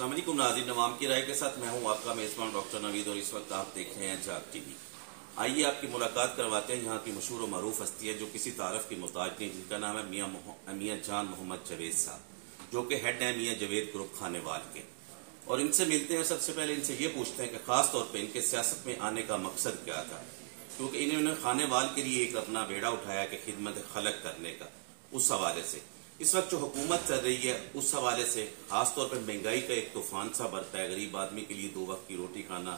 अस्सलाम वालेकुम नाज़रीन, नवाम की राय के साथ मैं हूं आपका मेज़बान डॉक्टर नवीद और इस वक्त आप देख रहे हैं जाग टीवी। आइए आपकी मुलाकात करवाते हैं यहाँ की मशहूर और मरूफ हस्ती है जो किसी तारफ की मुताज नहीं, जिनका नाम है मियाँ जान मोहम्मद जावेद साहब, जो कि हेड है मियाँ जावेद ग्रुप खानेवाल के। और इनसे मिलते हैं। सबसे पहले इनसे ये पूछते हैं कि खास तौर पर इनके सियासत में आने का मकसद क्या था, क्योंकि इन्होंने खानेवाल के लिए एक अपना बेड़ा उठाया कि खिदमत खलक करने का। उस हवाले से इस वक्त जो हुकूमत चल रही है उस हवाले से खासतौर पर महंगाई का एक तूफान सा बरता है, गरीब आदमी के लिए 2 वक्त की रोटी खाना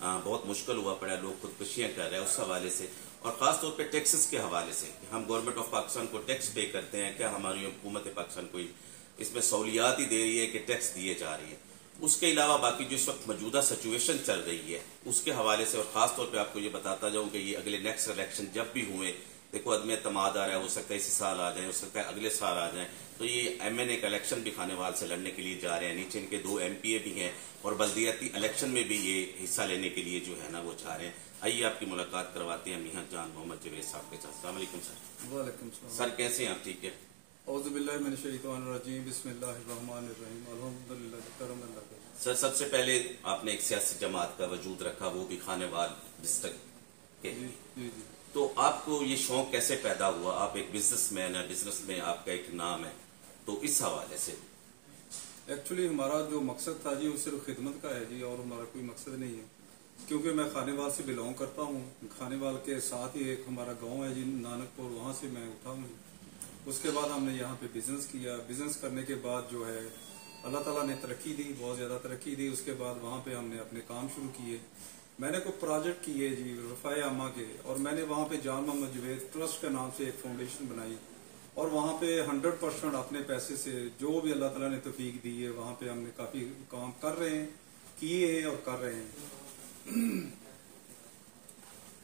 बहुत मुश्किल हुआ पड़ा है, लोग खुदकुशियां कर रहे हैं उस हवाले से। और ख़ास तौर पे टैक्सेस के हवाले से हम गवर्नमेंट ऑफ पाकिस्तान को टैक्स पे करते हैं, क्या हमारी हुकूमत पाकिस्तान कोई इसमें सहूलियात ही दे रही है कि टैक्स दिए जा रही है। उसके अलावा बाकी जो इस वक्त मौजूदा सिचुएशन चल रही है उसके हवाले से, और ख़ास तौर पर आपको ये बताता जाऊँ कि ये अगले नेक्स्ट इलेक्शन जब भी हुए, देखो अदम तमाद आ रहा है, हो सकता है इसी साल आ जाए, हो सकता है अगले साल आ जाए, तो ये MNA का इलेक्शन भी खानेवाल से लड़ने के लिए जा रहे हैं। नीचे इनके 2 MPA भी हैं और बल्दियाती इलेक्शन में भी ये हिस्सा लेने के लिए जो है ना वो जा रहे हैं। आइए आपकी मुलाकात करवाते हैं मियाँ जान मोहम्मद जावेद साहब के साथ। अस्सलाम वालेकुम सर। वालेकुम सलाम। सर कैसे हैं आप? ठीक है। औज़ु बिल्लाहि मिनश शैतानिर रजीम, बिस्मिल्लाहिर रहमानिर रहीम, अल्हम्दुलिल्लाह। सर सबसे पहले आपने एक सियासी जमात का वजूद रखा, वो भी खानेवाल डिस्ट्रिक्ट के। जी। तो आपको ये शौक कैसे पैदा हुआ? आप एक बिजनेसमैन है, बिजनेस में आपका एक नाम है, तो इस हवाले से। एक्चुअली हमारा जो मकसद था जी वो सिर्फ खिदमत का है जी, और हमारा कोई मकसद नहीं है, क्योंकि मैं खानेवाल से बिलोंग करता हूँ। खानेवाल के साथ ही एक हमारा गांव है जी नानकपुर, वहाँ से मैं उठा हूँ। उसके बाद हमने यहाँ पे बिजनेस किया। बिजनेस करने के बाद जो है अल्लाह ताला ने तरक्की दी, बहुत ज़्यादा तरक्की दी। उसके बाद वहाँ पे हमने अपने काम शुरू किए। मैंने कोई प्रोजेक्ट किए जी रफ़ाए आमा के, और मैंने वहाँ पे जान मोहम्मद जावेद ट्रस्ट के नाम से एक फाउंडेशन बनाई, और वहाँ पे 100% अपने पैसे से जो भी अल्लाह ताला ने तौफीक दी है वहाँ पे हमने काफ़ी काम कर रहे हैं, किए हैं और कर रहे हैं।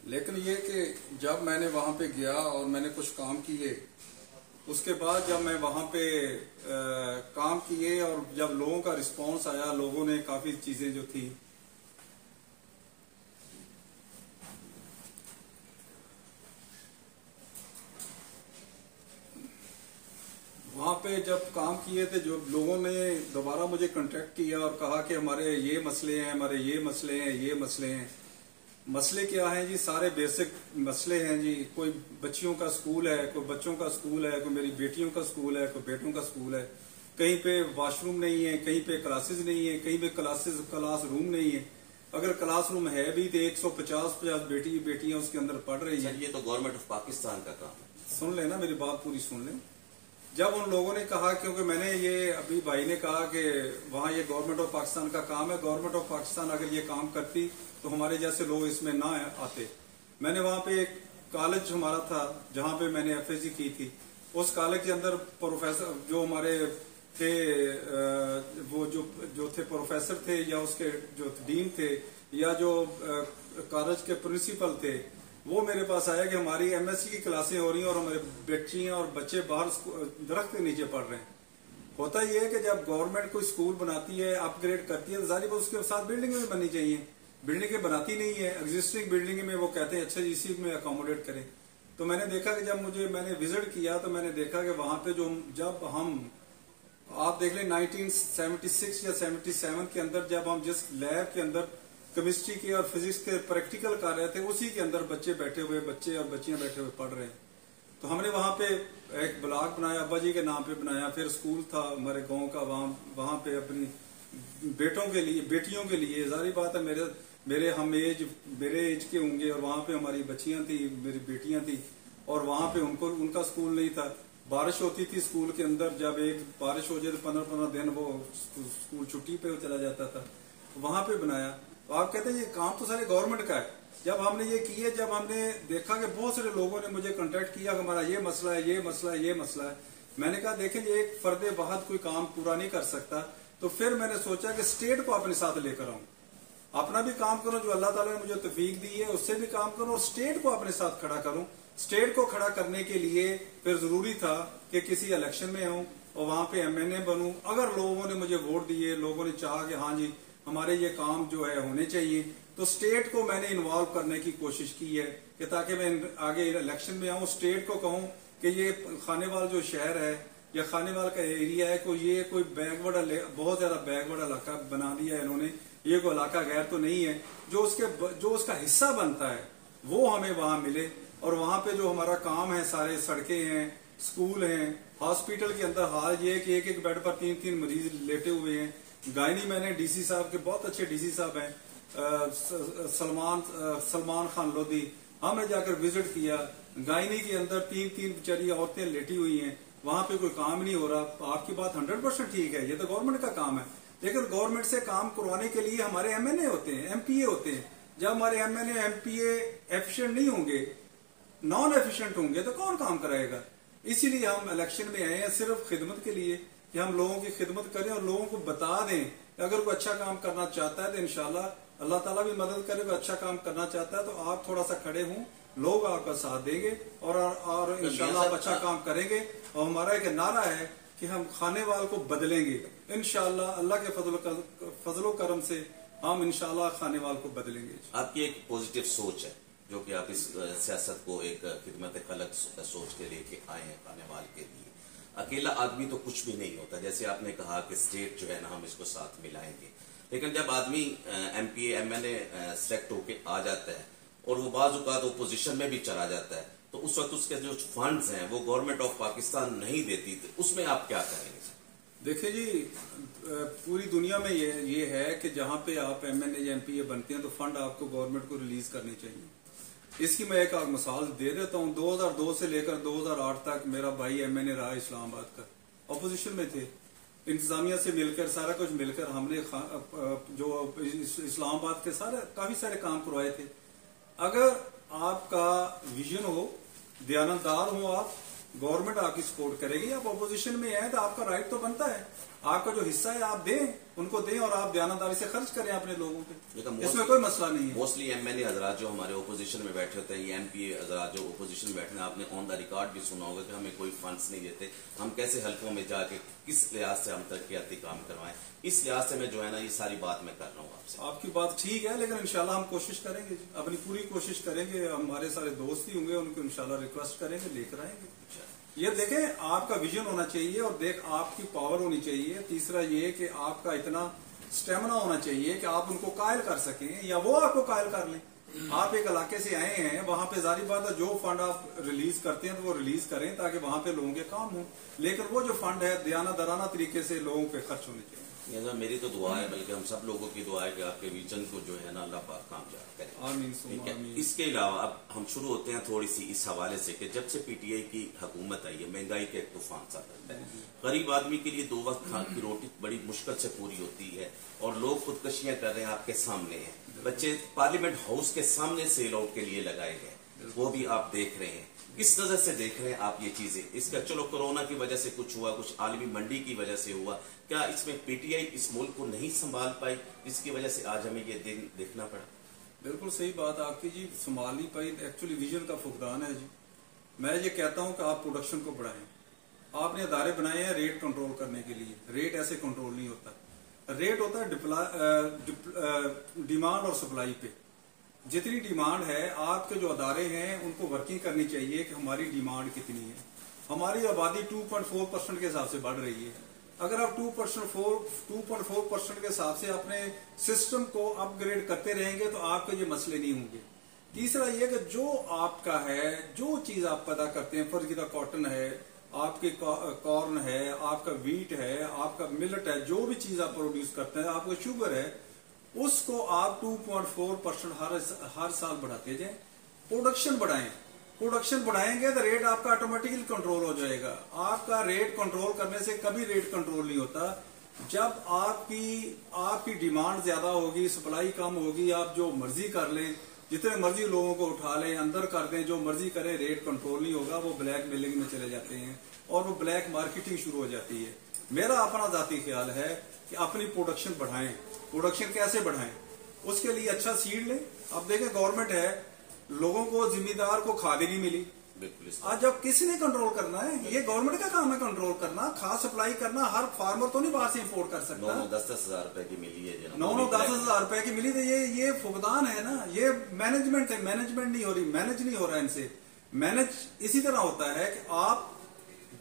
लेकिन ये कि जब मैंने वहाँ पे गया और मैंने कुछ काम किए, उसके बाद जब मैं वहाँ पे काम किए और जब लोगों का रिस्पांस आया, लोगों ने काफ़ी चीज़ें जो थी वहाँ पे जब काम किए थे, जो लोगों ने दोबारा मुझे कांटेक्ट किया और कहा कि हमारे ये मसले हैं, हमारे ये मसले हैं, ये मसले हैं। मसले क्या हैं जी? सारे बेसिक मसले हैं जी। कोई बच्चियों का स्कूल है, कोई बच्चों का स्कूल है, कोई मेरी बेटियों का स्कूल है, कोई बेटों का स्कूल है। कहीं पे वॉशरूम नहीं है, कहीं पे क्लासेस नहीं है, कहीं पे क्लास रूम नहीं है। अगर क्लास रूम है भी तो 150 बेटियां उसके अंदर पढ़ रही है। ये तो गवर्नमेंट ऑफ पाकिस्तान का काम है। सुन लेना, मेरी बात पूरी सुन लें। जब उन लोगों ने कहा, क्योंकि मैंने ये अभी भाई ने कहा कि वहाँ ये गवर्नमेंट ऑफ पाकिस्तान का काम है, गवर्नमेंट ऑफ पाकिस्तान अगर ये काम करती तो हमारे जैसे लोग इसमें ना आते। मैंने वहाँ पे एक कॉलेज हमारा था जहाँ पे मैंने FSC की थी। उस कॉलेज के अंदर प्रोफेसर जो हमारे थे, वो जो थे प्रोफेसर थे, या उसके जो डीन थे, या जो कॉलेज के प्रिंसिपल थे, वो मेरे पास आया कि हमारी MSc की क्लासें हो रही हैं और हमारे बच्चियां और बच्चे बाहर दरख्त के नीचे पढ़ रहे हैं। होता ये है कि जब गवर्नमेंट कोई स्कूल बनाती है, अपग्रेड करती है, तो जारी उसके साथ बिल्डिंग भी बननी चाहिए। बिल्डिंगें बनाती नहीं है, एग्जिस्टिंग बिल्डिंग में वो कहते हैं अच्छा जी इसी में अकोमोडेट करें। तो मैंने देखा कि जब मैंने विजिट किया तो मैंने देखा कि वहां पे जब हम आप देख लें 1976 या 77 के अंदर जब हम जिस लैब के अंदर केमिस्ट्री के और फिजिक्स के प्रैक्टिकल कर रहे थे, उसी के अंदर बच्चे और बच्चियां बैठे हुए पढ़ रहे हैं। तो हमने वहाँ पे एक ब्लॉक बनाया, अब्बा जी के नाम पे बनाया। फिर स्कूल था हमारे गांव का, वहाँ पे अपनी बेटियों के लिए जारी बात है, मेरे एज के होंगे, और वहाँ पे हमारी बच्चियां थी, मेरी बेटियां थी, और वहाँ पे उनका स्कूल नहीं था। बारिश होती थी स्कूल के अंदर, जब एक बारिश हो जाए तो 15 दिन वो स्कूल छुट्टी पे चला जाता था। वहाँ पे बनाया। तो आप कहते हैं ये काम तो सारे गवर्नमेंट का है। जब हमने ये किए, जब हमने देखा कि बहुत सारे लोगों ने मुझे कांटेक्ट किया कि हमारा ये मसला है, ये मसला है, ये मसला है, मैंने कहा देखें एक फर्दे वाहद कोई काम पूरा नहीं कर सकता। तो फिर मैंने सोचा कि स्टेट को अपने साथ लेकर आऊं, अपना भी काम करूं, जो अल्लाह ताला ने मुझे तौफीक दी है उससे भी काम करूं, और स्टेट को अपने साथ खड़ा करूं। स्टेट को खड़ा करने के लिए फिर जरूरी था कि किसी इलेक्शन में आऊं और वहां पे MNA बनूं। अगर लोगों ने मुझे वोट दिए, लोगों ने चाहा कि हाँ जी हमारे ये काम जो है होने चाहिए, तो स्टेट को मैंने इन्वॉल्व करने की कोशिश की है कि ताकि मैं आगे इलेक्शन में आऊं, स्टेट को कहूं कि ये खानेवाल जो शहर है یا خانیوال کا ایریا ہے یہ کوئی بیکورڈ بہت زیادہ بیکورڈ علاقہ بنا دیا ہے انہوں نے. یہ کوئی علاقہ غیر تو نہیں ہے. جو اس کا حصہ بنتا ہے وہ ہمیں وہاں ملے. اور وہاں پہ جو ہمارا کام ہے, سارے سڑکیں ہیں, اسکول ہیں, ہاسپٹل کے اندر حال یہ ہے کہ ایک بیڈ پر 3 مریض لیٹے ہوئے ہیں. گائنی میں نے ڈی سی صاحب کے, بہت اچھے ڈی سی صاحب ہیں, سلمان خان لودھی, ہم نے جا کر وزٹ کیا. گائنی کے اندر 3 بیچاری عورتیں لیٹی ہوئی ہیں, وہاں پہ کوئی کام نہیں ہو رہا. آپ کی بات 100% ٹھیک ہے, یہ تو گورنمنٹ کا کام ہے, لیکن گورنمنٹ سے کام کروانے کے لیے ہمارے ایم این اے ہوتے ہیں, ایم پی اے ہوتے ہیں. جب ہمارے M N A M P A efficient نہیں ہوں گے, نان ایفیشینٹ ہوں گے, تو کون کام کرائے گا؟ اسی لیے ہم الیکشن میں آئے ہیں صرف خدمت کے لیے, کہ ہم لوگوں کی خدمت کریں اور لوگوں کو بتا دیں کہ اگر کوئی اچھا کام کرنا چاہتا ہے تو انشاءاللہ اللہ تعالیٰ بھی مدد کرے. کوئی اچھا کام کرنا چاہتا ہے تو آپ تھوڑا سا کھڑے ہوں, لوگ آپ کا ساتھ دیں گے اور انشاءاللہ آپ اچھا کام کریں گے. اور ہمارا ایک نعرہ ہے کہ ہم خانیوال کو بدلیں گے انشاءاللہ. اللہ کے فضل و کرم سے ہم انشاءاللہ خانیوال کو بدلیں گے. آپ کی ایک پوزیٹیو سوچ ہے جو کہ آپ اس سیاست کو ایک خدمت خلق سوچ کے لے کے آئے ہیں خانیوال کے لیے. اکیلا آدمی تو کچھ بھی نہیں ہوتا, جیسے آپ نے کہا کہ اسٹیٹ جو ہے نا ہم اس کو ساتھ ملائیں گے, لیکن جب آدمی M P A M N A select ہو کے آ جاتا ہے اور وہ بعض اوقات اپوزیشن میں بھی چلا جاتا ہے, تو اس وقت اس کے جو فنڈز ہیں وہ گورنمنٹ آف پاکستان نہیں دیتی, اس میں آپ کیا کریں گے؟ دیکھیں جی, پوری دنیا میں یہ ہے کہ جہاں پہ آپ ایم این اے یا ایم پی اے بنتے ہیں تو فنڈ آپ کو گورنمنٹ کو ریلیز کرنی چاہیے. اس کی میں ایک مثال دے دیتا ہوں. 2002 سے لے کر 2008 تک میرا بھائی ایم این اے رہا اسلام آباد کا, اپوزیشن میں تھے. انتظامیہ سے مل کر, سارا کچھ مل کر ہم نے جو اسلام آباد کے کافی سارے کام کروائے تھے. اگر آپ کا ویژن ہو, دیانتدار ہو آپ, گورنمنٹ آپ کی سپورٹ کرے گی. آپ اپوزیشن میں ہیں تو آپ کا رائٹ تو بنتا ہے, آپ کا جو حصہ ہے آپ دیں, ان کو دیں, اور آپ دیانتداری سے خرچ کریں اپنے لوگوں پہ, اس میں کوئی مسئلہ نہیں ہے. موسٹلی ایم این اے حضرات جو ہمارے اپوزیشن میں بیٹھے ہوتے ہیں, یا ایم پی اے حضرات جو اپوزیشن میں بیٹھے ہیں, آپ نے آن دا ریکارڈ بھی سنا ہوگا کہ ہمیں کوئی فنڈس نہیں دیتے, ہم کیسے حلقوں میں جا کے کس لحاظ سے ہم ترقیاتی کام کروائیں. اس لحاظ سے میں جو ہے نا یہ ساری بات میں کر رہا ہوں آپ سے. آپ کی بات ٹھیک ہے, لیکن انشاءاللہ ہم کوشش کریں گے, اپنی پوری کوشش کریں گے. ہمارے سارے دوست ہی ہوں گے, ان کو انشاءاللہ ریکویسٹ کریں گے, لے کر آئیں گے. یہ دیکھیں, آپ کا ویژن ہونا چاہیے اور آپ کی پاور ہونی چاہیے. تیسرا یہ کہ آپ کا اتنا سٹیمنا ہونا چاہیے کہ آپ ان کو قائل کر سکیں یا وہ آپ کو قائل کر لیں. آپ ایک علاقے سے آئے ہیں, وہاں پہ ظاہری بات ہے جو فنڈ آپ ریلیز کرتے ہیں تو وہ ریلیز کریں تاکہ وہاں پہ لوگوں کے کام ہوں, لیکن وہ جو فنڈ ہے دیانتدارانہ طریقے سے لوگوں پہ خرچ ہونے چاہیے. میری تو دعا ہے, بلکہ ہم سب لوگوں کی دعا ہے کہ آپ کے ویژن کو جو ہے نا اللہ پاک کامیاب کرے. آمین. اس کے علاوہ اب ہم شروع ہوتے ہیں تھوڑی سی اس حوالے سے کہ جب سے پی ٹی آئی کی حکومت آئی ہے, مہنگائی کا ایک طوفان سا ہے. غریب آدمی کے لیے 2 وقت کھانے کی روٹی بڑی مشکل سے پوری ہوتی ہے, اور لوگ خودکشیاں کر رہے ہیں, آپ کے سامنے ہیں. بچے پارلیمنٹ ہاؤس کے سامنے سیل آؤٹ کے لیے لگائے گئے, وہ بھی آپ دیکھ رہے ہیں. کس نظر سے دیکھ رہے ہیں آپ یہ چیزیں؟ اس کا چلو کورونا کی وجہ سے کچھ ہوا, کچھ عالمی منڈی کی وجہ سے ہوا, کیا اس میں پی ٹی آئی اس ملک کو نہیں سنبھال پائی جس کی وجہ سے آج ہمیں یہ دن دیکھنا پڑا؟ بالکل صحیح بات آپ کی جی, سنبھال نہیں پائی. ایکچولی ویژن کا فقدان ہے جی. میں یہ کہتا ہوں کہ آپ پروڈکشن کو بڑھائیں. آپ نے ادارے بنائے ہیں ریٹ کنٹرول کرنے کے لیے. ریٹ ایسے کنٹرول نہیں ہوتا. ریٹ ہوتا ہے ڈیمانڈ اور سپلائی پہ. جتنی ڈیمانڈ ہے, آپ کے جو ادارے ہیں ان کو ورکنگ کرنی چاہیے کہ ہماری ڈیمانڈ کتنی ہے. ہماری آبادی 2.4% کے حساب سے بڑھ رہی ہے. اگر آپ 2.4% کے حساب سے اپنے سسٹم کو اپ گریڈ کرتے رہیں گے تو آپ کے یہ مسئلے نہیں ہوں گے. تیسرا یہ کہ جو آپ کا ہے, جو چیز آپ پیدا کرتے ہیں, فرض کیا کاٹن ہے, آپ کے کارن ہے, آپ کا ویٹ ہے, آپ کا ملٹ ہے, جو بھی چیز آپ پروڈیوس کرتے ہیں, آپ کا شوگر ہے, اس کو آپ 2.4% ہر سال بڑھاتے جائیں. پروڈکشن بڑھائیں. پروڈکشن بڑھائیں گے تو ریٹ آپ کا آٹومیٹکلی کنٹرول ہو جائے گا. آپ کا ریٹ کنٹرول کرنے سے کبھی ریٹ کنٹرول نہیں ہوتا. جب آپ کی ڈیمانڈ زیادہ ہوگی, سپلائی کم ہوگی, آپ جو مرضی کر لیں, جتنے مرضی لوگوں کو اٹھا لیں, اندر کر دیں, جو مرضی کریں, ریٹ کنٹرول نہیں ہوگا. وہ بلیک میلنگ میں چلے جاتے ہیں اور وہ بلیک مارکیٹنگ شروع ہو جاتی ہے. میرا اپنا ذاتی خیال ہے کہ اپنی پروڈکشن بڑھائیں. پروڈکشن کیسے بڑھائیں؟ اس کے لیے اچھا سیڈ لیں. اب دیکھیں گورنمنٹ ہے, لوگوں کو ذمہ دار کو کھاد ہی نہیں ملی. آج جب کسی نے کنٹرول کرنا ہے, یہ گورنمنٹ کا کام ہے کنٹرول کرنا, کھاد سپلائی کرنا. ہر فارمر تو نہیں باہر سے امپورٹ کر سکتا. 9-10 ہزار روپے کی ملی ہے, 9-10 ہزار روپے کی ملی. تو یہ فقدان ہے نا, یہ مینجمنٹ ہے. مینجمنٹ نہیں ہو رہی, مینج نہیں ہو رہا ان سے. مینج اسی طرح ہوتا ہے کہ آپ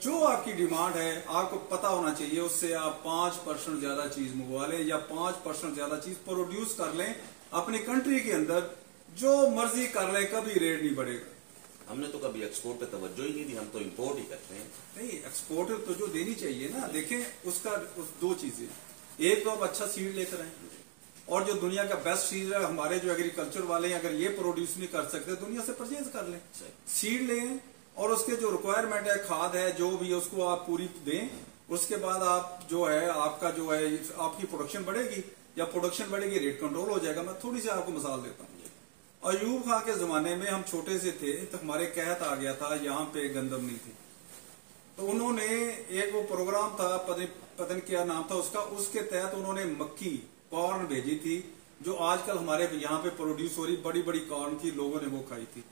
जो आपकी डिमांड है आपको पता होना चाहिए, उससे आप 5% ज्यादा चीज मंगवा लें या 5% ज्यादा चीज प्रोड्यूस कर लें अपनी कंट्री के अंदर, जो मर्जी कर लें, कभी रेट नहीं बढ़ेगा। हमने तो कभी एक्सपोर्ट पे तवज्जो ही नहीं दी, हम तो इंपोर्ट ही करते हैं। नहीं, एक्सपोर्ट तो जो देनी चाहिए ना, देखें उसका दो चीजें, एक तो आप अच्छा सीड लेकर आए, और जो दुनिया का बेस्ट सीड है, हमारे जो एग्रीकल्चर वाले हैं अगर ये प्रोड्यूस नहीं कर सकते दुनिया से परचेज कर लें, सीड लें, और उसके जो रिक्वायरमेंट है, खाद है, जो भी है उसको आप पूरी दें। उसके बाद आप जो है आपका जो है आपकी प्रोडक्शन बढ़ेगी, या प्रोडक्शन बढ़ेगी रेट कंट्रोल हो जाएगा। मैं थोड़ी सी आपको मिसाल देता हूँ। अयूब खां के जमाने में हम छोटे से थे तो हमारे कहत आ गया था यहाँ पे गंदम नहीं थी, तो उन्होंने एक वो प्रोग्राम था, पता नहीं क्या नाम था उसका, उसके तहत उन्होंने मक्की कॉर्न भेजी थी, जो आजकल हमारे यहाँ पे प्रोड्यूस हो रही, बड़ी बड़ी कॉर्न की, लोगों ने वो खाई थी।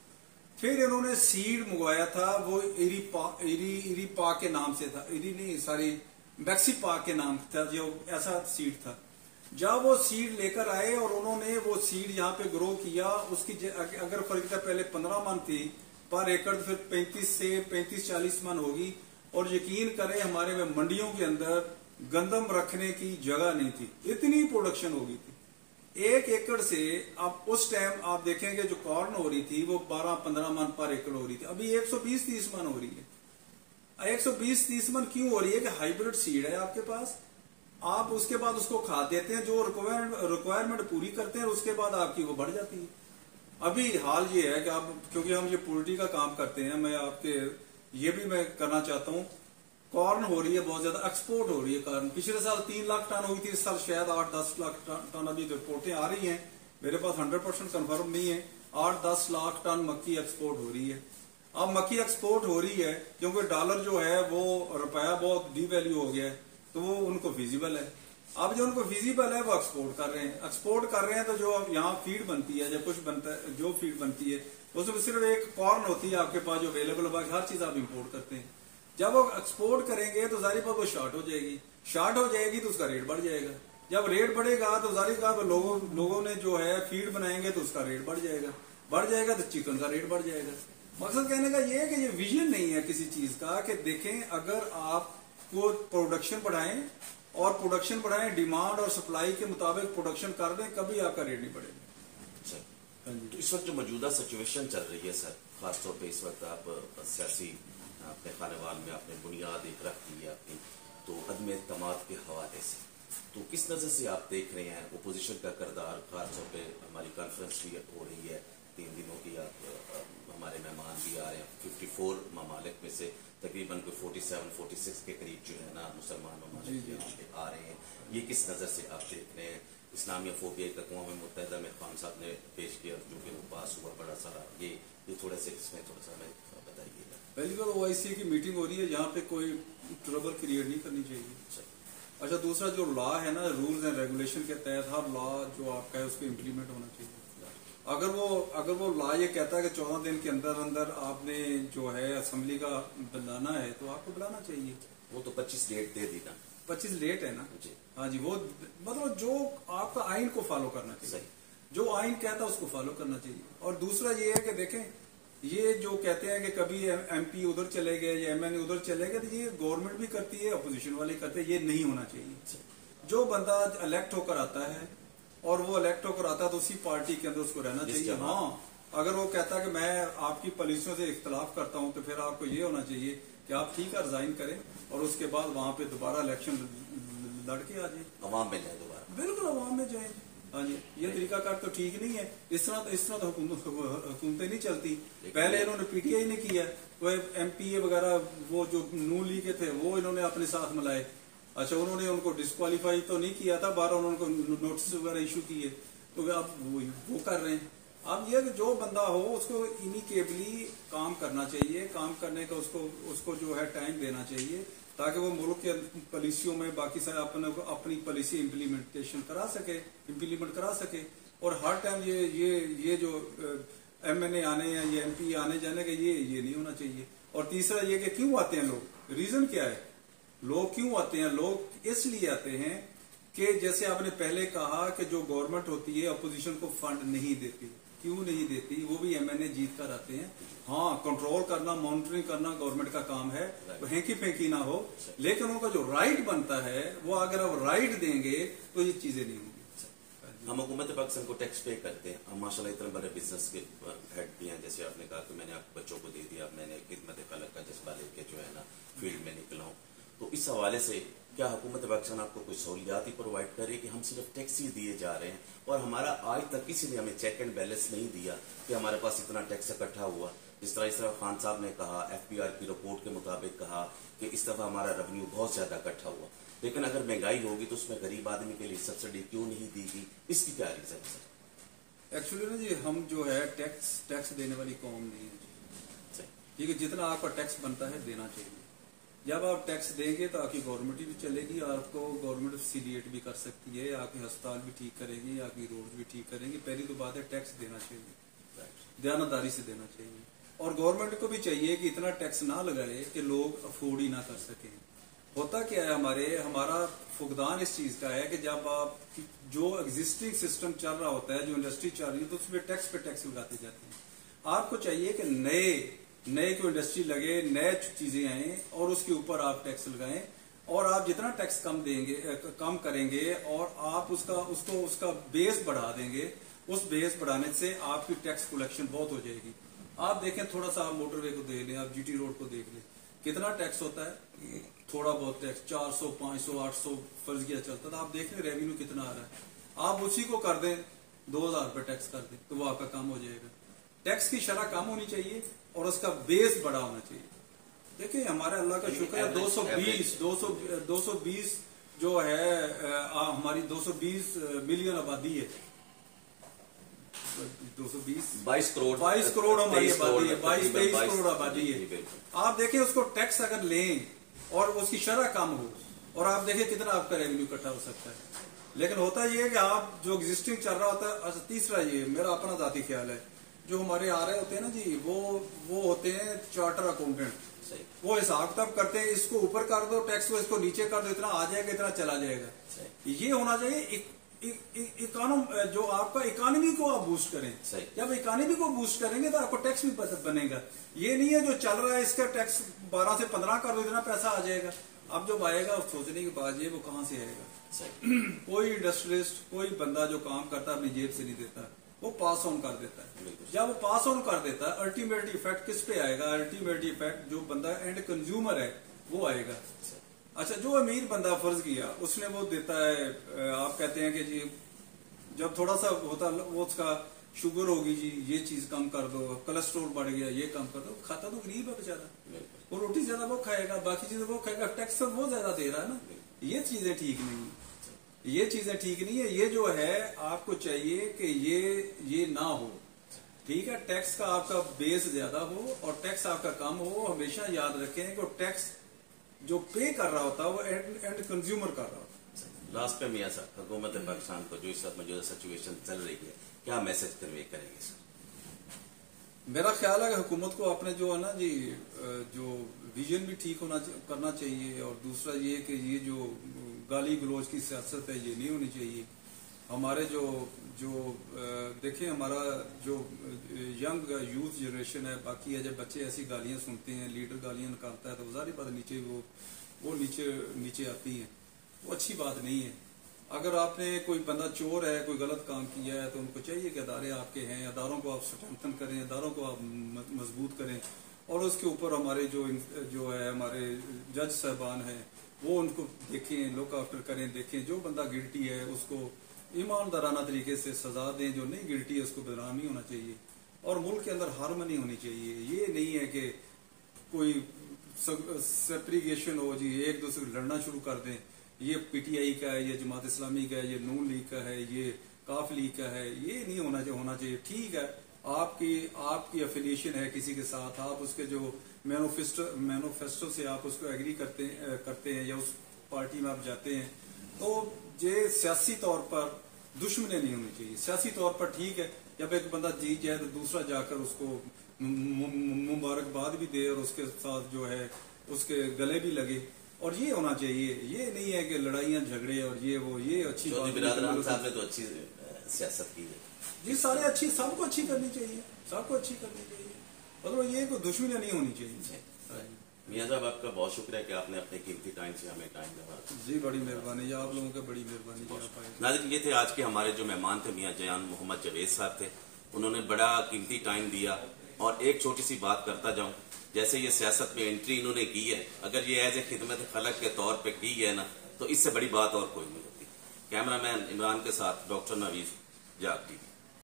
फिर इन्होंने सीड मंगवाया था, वो इरी पा के नाम से था, इरी नहीं सॉरी मैक्सी पा के नाम था, जो ऐसा सीड था। जब वो सीड लेकर आए और उन्होंने वो सीड यहाँ पे ग्रो किया, उसकी अगर फॉर एग्जाम्पल पहले 15 मन थी पर एकड़, फिर 35 से 35-40 मन होगी, और यकीन करें हमारे में मंडियों के अंदर गंदम रखने की जगह नहीं थी, इतनी प्रोडक्शन हो गई थी। 1 एकड़ से अब उस टाइम आप देखेंगे जो कॉर्न हो रही थी वो 12-15 मन पर एकड़ हो रही थी, अभी 120-30 मन हो रही है। 120-30 मन क्यों हो रही है? कि हाइब्रिड सीड है आपके पास, आप उसके बाद उसको खाद देते हैं, जो रिक्वायरमेंट पूरी करते हैं, उसके बाद आपकी वो बढ़ जाती है। अभी हाल ये है कि आप, क्योंकि हम ये पोल्ट्री का काम करते हैं, मैं आपके ये भी मैं करना चाहता हूँ, कॉर्न हो रही है बहुत ज्यादा, एक्सपोर्ट हो रही है कॉर्न। पिछले साल 3 लाख टन हुई थी, इस साल शायद 8-10 लाख टन, अभी रिपोर्टें आ रही हैं, मेरे पास 100% कंफर्म नहीं है, 8-10 लाख टन मक्की एक्सपोर्ट हो रही है। अब मक्की एक्सपोर्ट हो रही है क्योंकि डॉलर जो है वो, रुपया बहुत डिवैल्यू हो गया है, तो वो उनको फिजिबल है। अब जो उनको फिजिबल है वो एक्सपोर्ट कर रहे हैं, तो जो यहाँ फीड बनती है, जब कुछ बनता है, जो फीड बनती है उसमें सिर्फ एक कॉर्न होती है आपके पास जो अवेलेबल है, बाकी हर चीज आप इंपोर्ट करते हैं। जब वो एक्सपोर्ट करेंगे तो जारी पर वो शॉर्ट हो जाएगी, तो उसका रेट बढ़ जाएगा। जब रेट बढ़ेगा तो जारी का लोगों ने जो है फीड बनाएंगे तो उसका रेट बढ़ जाएगा तो चिकन का रेट बढ़ जाएगा। मकसद कहने का ये है कि ये विजन नहीं है किसी चीज का, कि देखें अगर आप को प्रोडक्शन बढ़ाएं, डिमांड और सप्लाई के मुताबिक प्रोडक्शन कर दें, कभी आपका रेट नहीं बढ़ेगा। तो इस वक्त जो मौजूदा सिचुएशन चल रही है सर, खासतौर पे इस वक्त आप सियासी अपने खानेवाल में आपने बुनियाद एक रख दी है अपनी, तो अदम एतमाद के हवाले से तो किस नज़र से आप देख रहे हैं अपोजिशन का किरदार? खासतौर पे हमारी कॉन्फ्रेंस भी हो रही है 3 दिनों की, हमारे मेहमान भी आ रहे हैं 54 ममालिक में से, तकरीबन कोई 47-46 के करीब जो है ना मुसलमान ममालिक यहाँ पे आ रहे हैं। ये किस नज़र से आप देख रहे हैं? इस्लामिया फोबिया एक अक़वाम मुत्तहिदा में खान साहब ने पेश किया, जो कि वो पास हुआ बड़ा सारा, ये थोड़ा सा इसमें थोड़ा सा हमें बताइएगा। पहली बार OIC की मीटिंग हो रही है, यहाँ पे कोई ट्रबल क्रिएट नहीं करनी चाहिए। अच्छा, दूसरा जो लॉ है ना, रूल्स एंड रेगुलेशन के तहत हर लॉ जो आपका है उसको इम्प्लीमेंट होना चाहिए। अगर वो लॉ ये कहता है कि 14 दिन के अंदर आपने जो है असेंबली का बुलाना है, तो आपको बुलाना चाहिए। वो तो 25 डेट दे दी ना, 25 लेट है ना जी। हाँ जी, वो मतलब जो आपका आइन को फॉलो करना चाहिए, जो आइन कहता है उसको फॉलो करना चाहिए। और दूसरा ये है कि देखें, ये जो कहते हैं कि कभी MP उधर चले गए या MNA उधर चले गए, तो ये गवर्नमेंट भी करती है, अपोजिशन वाले करते हैं, ये नहीं होना चाहिए। जो बंदा इलेक्ट होकर आता है और वो इलेक्ट होकर आता है तो उसी पार्टी के अंदर उसको रहना चाहिए। हाँ, अगर वो कहता है कि मैं आपकी पॉलिसियों से इख्तलाफ करता हूँ, तो फिर आपको ये होना चाहिए कि आप ठीक है रिजाइन करें और उसके बाद वहां पे दोबारा इलेक्शन लड़के आ जाए, अवाम में जाए दोबारा, बिल्कुल अवाम में जाए। हाँ जी, ये तरीकाकार तो ठीक नहीं है। इस तरह तो हुकूमतें नहीं चलती। पहले इन्होंने PTI ने किया, वो MPA वगैरह वो जो नून लीग के थे वो इन्होंने अपने साथ मिलाए। अच्छा, उन्होंने उनको डिस्क्वालीफाई तो नहीं किया था, 12 उन्होंने नोटिस वगैरह इशू किए, तो अब वो कर रहे हैं। अब ये कि जो बंदा हो उसको इनिकेबली काम करना चाहिए, काम करने का उसको जो है टाइम देना चाहिए, ताकि वो मुल्क के पॉलिसियों में बाकी सारे अपनी पॉलिसी इम्प्लीमेंट करा सके। और हर टाइम ये जो MNA आने या ये MP आने जाने का ये नहीं होना चाहिए। और तीसरा ये कि क्यों आते हैं लोग, रीजन क्या है, लोग क्यों आते हैं? लोग इसलिए आते हैं कि जैसे आपने पहले कहा कि जो गवर्नमेंट होती है अपोजिशन को फंड नहीं देती, क्यों नहीं देती, वो भी MNA जीत कर आते हैं। हाँ, कंट्रोल करना, मॉनिटरिंग करना गवर्नमेंट का काम है, हेंकी फेंकी ना हो, लेकिन उनका जो राइट बनता है वो अगर आप राइट देंगे तो ये चीजें नहीं होंगी। हम हुकूमत पाकिस्तान को टैक्स पे करते हैं, हम माशाल्लाह इतने बड़े बिजनेस के हेड भी हैं, जैसे आपने कहा कि मैंने आपके बच्चों को दे दिया, मैंने खिदमत खलक का जज्बा लेके जो है ना फील्ड में निकला हूँ, तो इस हवाले से क्या हुकूमत पाकिस्तान आपको कोई सहूलियात ही प्रोवाइड करे कि हम सिर्फ टैक्स ही दिए जा रहे हैं और हमारा आज तक किसी ने हमें चेक एंड बैलेंस नहीं दिया कि हमारे पास इतना टैक्स इकट्ठा हुआ? जिस तरह खान साहब ने कहा, FBR की रिपोर्ट के मुताबिक कहा कि इस दफा हमारा रेवेन्यू बहुत ज्यादा इकट्ठा हुआ, लेकिन अगर महंगाई होगी तो उसमें गरीब आदमी के लिए सब्सिडी क्यों नहीं दी गई? इसकी क्या रीजन है सर? एक्चुअली ना जी, हम जो है टैक्स देने वाली कौम नहीं है, ठीक है। जितना आपका टैक्स बनता है देना चाहिए। जब आप टैक्स देंगे तो आपकी गवर्नमेंट भी चलेगी, आपको गवर्नमेंट फैसिलिटेट भी कर सकती है, आपके अस्पताल भी ठीक करेगी, आपकी रोड भी ठीक करेंगी। पहली तो बात है टैक्स देना चाहिए, दयानतदारी से देना चाहिए। और गवर्नमेंट को भी चाहिए कि इतना टैक्स ना लगाए कि लोग अफोर्ड ही ना कर सकें। होता क्या है, हमारा फुकदान इस चीज का है कि जब आप जो एग्जिस्टिंग सिस्टम चल रहा होता है, जो इंडस्ट्री चल रही है, तो उसमें टैक्स पे टैक्स लगाते जाते हैं। आपको चाहिए कि नए कोई इंडस्ट्री लगे, नए चीजें आए और उसके ऊपर आप टैक्स लगाएं, और आप जितना टैक्स कम करेंगे और आप उसका बेस बढ़ा देंगे, उस बेस बढ़ाने से आपकी टैक्स कलेक्शन बहुत हो जाएगी। आप देखें, थोड़ा सा आप मोटरवे को देख लें, आप GT रोड को देख लें, कितना टैक्स होता है, थोड़ा बहुत टैक्स 400, 500, 800 फर्ज किया चलता था। आप देख लें रेवेन्यू कितना आ रहा है, आप उसी को कर दें, 2000 रुपये टैक्स कर दें तो वो आपका काम हो जाएगा। टैक्स की शरह कम होनी चाहिए और उसका बेस बड़ा होना चाहिए। देखिए, हमारे अल्लाह का शुक्र है, 220 जो है हमारी 220 मिलियन आबादी है, 22 करोड़ हमारी आबादी है, 22-23 करोड़ आबादी है। आप देखिए, उसको टैक्स अगर लें और उसकी शरह कम हो, और आप देखिए कितना आपका रेवेन्यू इकट्ठा हो सकता है। लेकिन होता ये है कि आप जो एग्जिस्टिंग चल रहा होता है। अच्छा, तीसरा ये मेरा अपना जाती ख्याल है, जो हमारे आ रहे होते हैं ना जी, वो होते हैं चार्टर अकाउंटेंट, वो हिसाब किताब करते हैं, इसको ऊपर कर दो टैक्स को, इसको नीचे कर दो, इतना आ जाएगा, इतना चला जाएगा। ये होना चाहिए। जो आपका इकोनॉमी को आप बूस्ट करें, जब इकोनॉमी को बूस्ट करेंगे तो आपको टैक्स भी बनेगा। ये नहीं है जो चल रहा है इसका टैक्स 12 से 15 कर दो, इतना पैसा आ जाएगा। अब जब आएगा सोचने की बात ये, वो कहाँ से आएगा? कोई इंडस्ट्रियलिस्ट, कोई बंदा जो काम करता है अपनी जेब से नहीं देता, वो पास ऑन कर देता है। जब वो पास ऑन कर देता है, अल्टीमेट इफेक्ट किस पे आएगा? अल्टीमेट इफेक्ट जो बंदा एंड कंज्यूमर है वो आएगा। अच्छा, जो अमीर बंदा फर्ज किया, उसने वो देता है, आप कहते हैं कि जी जब थोड़ा सा होता वो उसका शुगर होगी जी, ये चीज कम कर दो, कोलेस्ट्रॉल बढ़ गया, ये कम कर दो। खाता तो गरीब है बेचारा, वो रोटी ज्यादा वो खाएगा, बाकी चीजें वो खाएगा, टैक्स वो ज्यादा दे रहा है ना। ये चीजें ठीक नहीं है, ये चीजें ठीक नहीं है। ये जो है आपको चाहिए कि ये ना हो, ठीक है। टैक्स का आपका बेस ज्यादा हो और टैक्स आपका कम हो। हमेशा याद रखें कि टैक्स जो पे कर रहा होता है वो एंड कंज्यूमर कर रहा होता है। लास्ट पे मियां साहब, हुकूमत पाकिस्तान को जो इस वक्त मौजूदा सिचुएशन चल रही है, क्या मैसेज कन्वे करेंगे सर? मेरा ख्याल है कि हुकूमत को अपने जो है ना जी, जो विजन भी ठीक करना चाहिए, और दूसरा ये कि ये जो गाली गलौज की सियासत है ये नहीं होनी चाहिए। हमारे जो देखें, हमारा जो यंग यूथ जनरेशन है, बाकी है, जब बच्चे ऐसी गालियां सुनते हैं, लीडर गालियां निकालता है, तो ज़ाहिर बात नीचे वो नीचे आती हैं। वो अच्छी बात नहीं है। अगर आपने कोई बंदा चोर है, कोई गलत काम किया है, तो उनको चाहिए कि अदारे आपके हैं, अदारों को आप स्ट्रेंथन करें, अदारों को आप मजबूत करें, और उसके ऊपर हमारे जो है हमारे जज साहबान हैं, वो उनको देखें, लुक आफ्टर करें, देखें जो बंदा गिल्टी है उसको ईमानदाराना तरीके से सजा दें, जो नहीं गिल्टी है उसको बदनाम नहीं होना चाहिए, और मुल्क के अंदर हार्मनी होनी चाहिए। ये नहीं है कि कोई सेपरीगेशन हो जी, एक दूसरे को लड़ना शुरू कर दें, ये PTI का है, ये जमात इस्लामी का है, ये नून लीग का है, ये काफ लीग का है, ये नहीं होना चाहिए। ठीक है, आपकी एफिलिएशन है किसी के साथ, आप उसके जो मैनिफेस्टो से आप उसको एग्री करते हैं या उस पार्टी में आप जाते हैं, तो ये सियासी तौर पर दुश्मनी नहीं होनी चाहिए। सियासी तौर पर ठीक है, जब एक बंदा जीत जाए तो दूसरा जाकर उसको मुबारकबाद भी दे और उसके साथ जो है उसके गले भी लगे, और ये होना चाहिए। ये नहीं है कि लड़ाइयाँ झगड़े और ये अच्छी बात। बिरादरान साहब ने तो अच्छी सियासत की है। जी सारे अच्छी, सबको अच्छी करनी चाहिए, सबको अच्छी करनी चाहिए, मतलब ये कोई दुश्मनी नहीं होनी चाहिए। मियां साहब आपका बहुत शुक्रिया कि आपने अपने कीमती टाइम से हमें टाइम दिया। जी बड़ी मेहरबानी है आप लोगों की, बड़ी मेहरबानी जी आप आए। नाज़रीन ये थे आज के हमारे जो मेहमान थे, मियां जयान मोहम्मद जवेद साहब थे। उन्होंने बड़ा कीमती टाइम दिया। और एक छोटी सी बात करता जाऊं, जैसे ये सियासत में एंट्री इन्होंने की है, अगर ये एज ए खिदमत खलक के तौर पे की है ना, तो इससे बड़ी बात और कोई नहीं होती। कैमरामैन इमरान के साथ डॉक्टर नवीज, जाग टीवी।